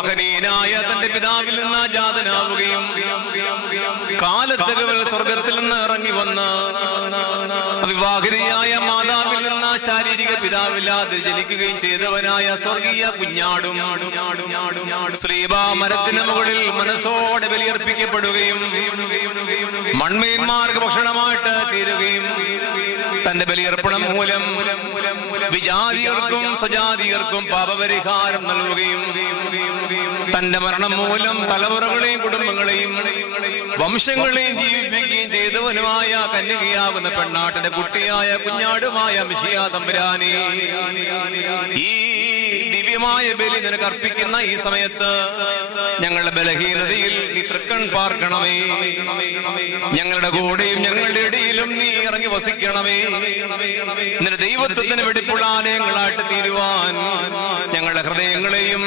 മഹനീയനായ തന്റെ പിതാവിൽ നിന്ന് ജാതനാവുകയും കാലത്തകവൽ സ്വർഗത്തിൽ നിന്ന് ഇറങ്ങി വന്ന് അവിവാഹിതയായ മാതാവിൽ നിന്ന് ശാരീരിക പിതാവില്ലാതെ ജനിക്കുകയും ചെയ്തവനായ സ്വർഗീയ കുഞ്ഞാടും ശ്രീബാ മരത്തിന് മുകളിൽ മനസ്സോടെ ബലിയർപ്പിക്കപ്പെടുകയും മൺമേന്മാർക്ക് ഭക്ഷണമായിട്ട് തീരുകയും തന്റെ ബലിയർപ്പണം മൂലം വിജാതിയർക്കും സ്വജാതിയർക്കും പാപപരിഹാരം നൽകുകയും തന്റെ മരണം മൂലം തലമുറകളെയും കുടുംബങ്ങളെയും വംശങ്ങളെയും ജീവിപ്പിക്കുകയും ചെയ്തവനുമായ കന്യകയാകുന്ന പെണ്ണാട്ടിന്റെ കുട്ടിയായ കുഞ്ഞാടുമായ മിശിഹാ തമ്പുരാനെ, ഈ ദിവ്യമായ ബലി നിനക്ക് അർപ്പിക്കുന്ന ഈ സമയത്ത് ഞങ്ങളുടെ ബലഹീനതയിൽ നീ തൃക്കൺ പാർക്കണമേ. ഞങ്ങളുടെ കൂടെയും ഞങ്ങളുടെ ഇടയിലും നീ ഇറങ്ങി വസിക്കണമേ. നിന്റെ ദൈവത്വത്തിന് വെടിപ്പുള്ള ആലയങ്ങളായിട്ട് തീരുവാൻ ഞങ്ങളുടെ ഹൃദയങ്ങളെയും